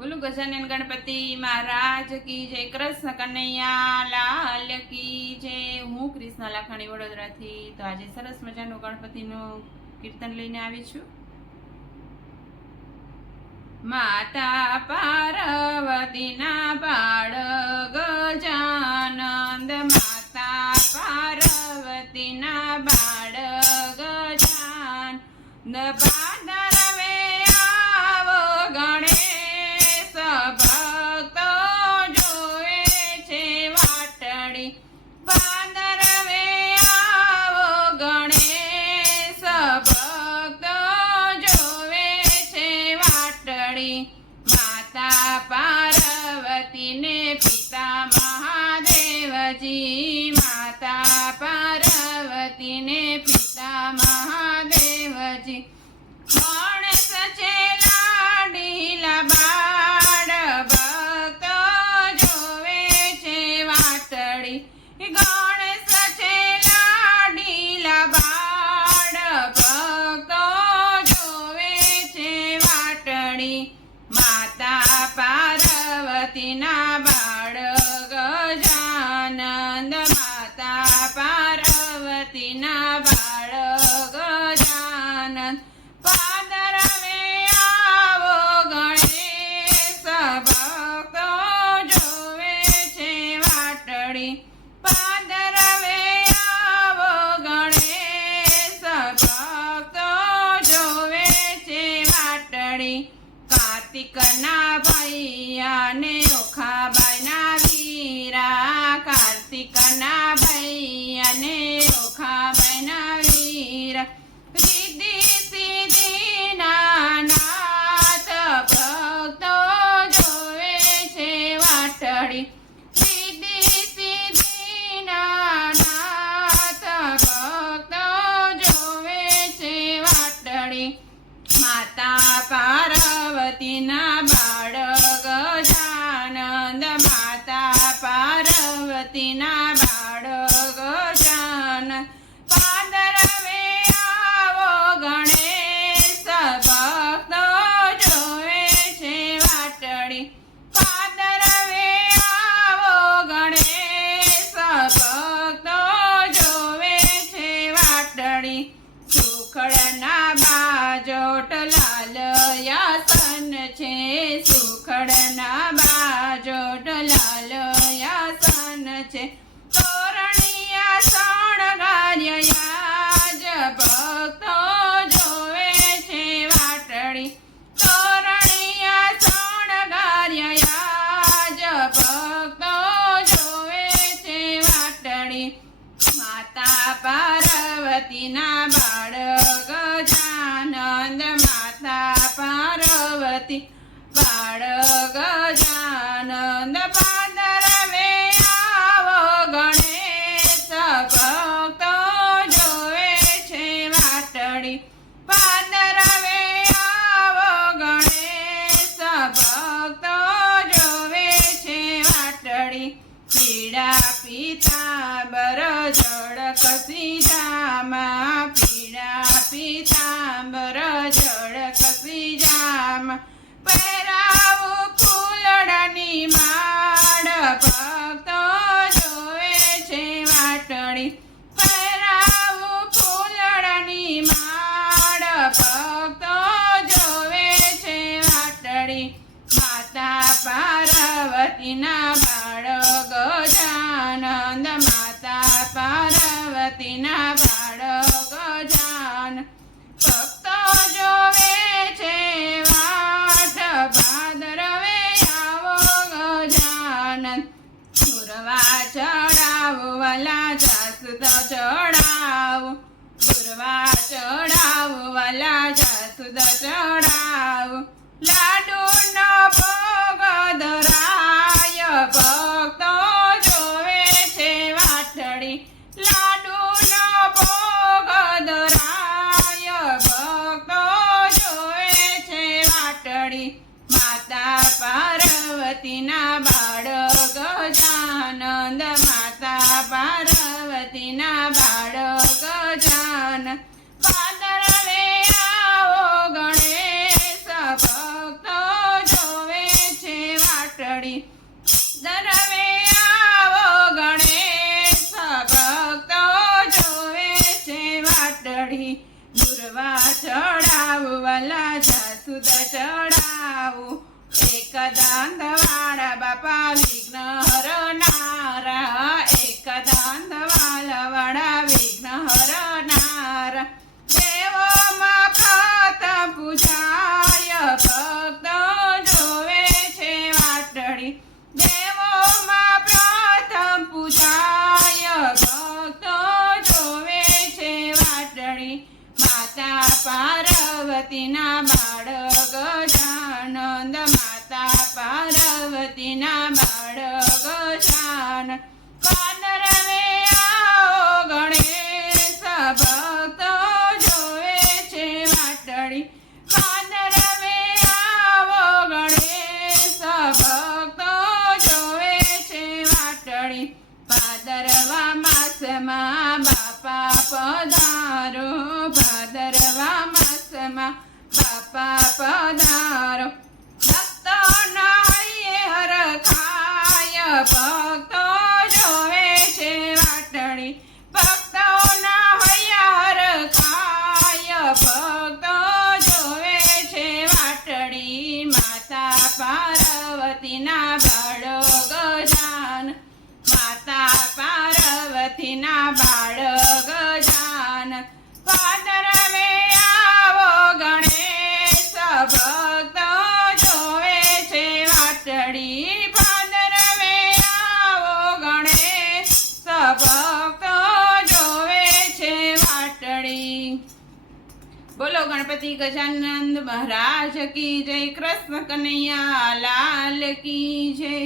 બોલું, ગજાનન ગણપતિ મહારાજ કી જય, કૃષ્ણ કનૈયા, લાલ કી જય. હું કૃષ્ણ લાખાણી વડોદરાથી. તો આજે સરસ મજાનું ગણપતિનું કીર્તન લઈને આવી છું. માતા પાર્વતીના બાળ ગજાનંદ. માતા પાર્વતીના બાળ ગજાન ભાદરવે પાર્વતીને પાર્વતીના બાળ ગજાનંદ માતા પાર્વતીના બાળ ગજાનંદ પાદરવે આવો ગણેશ, ભક્ત જોવે છે વાટડી પાદરવે આવો ગણેશ, ભક્ત જોવે છે વાટડી સુખડના બાજોટ લાલ યાસન છે સુખડના બાજો ડલાલ આસન છે. તોરણિયા શણગાર્ય યાજ ભક્તો જોવે છે વાટડી તોરણિયા શણગાર્ય યાજ ભક્તો જોવે છે વાટડી માતા પાર્વતીના બાળ પાર્વતીના બાળક જાનંદ, માતા પાર્વતીના બાળક જાન. ભક્તો જોવે છે, વાટ ભાદરવે આવો ગજાનંદ ગુરવા ચડાવવાલા જાસુદ ચડાવ. સુરવા ચડાવવાલા જાસુદ ચડાવ. જાસુદ ચડાવું એક દાંત ગજાનંદ માતા પાર્વતીના બાળ કાન કાનરવે આવો ગણેશ, ભક્તો જોવે છે વાટડી કાનરવે આવો ગણેશ, ભક્તો જોવે છે વાટડી ભાદરવા માસમાં બાપા પધારો, ભાદરવા માસમાં બોલો ગણપતિ ગજાનંદ મહારાજ કી જય કૃષ્ણ કનૈયા લાલ કી જય.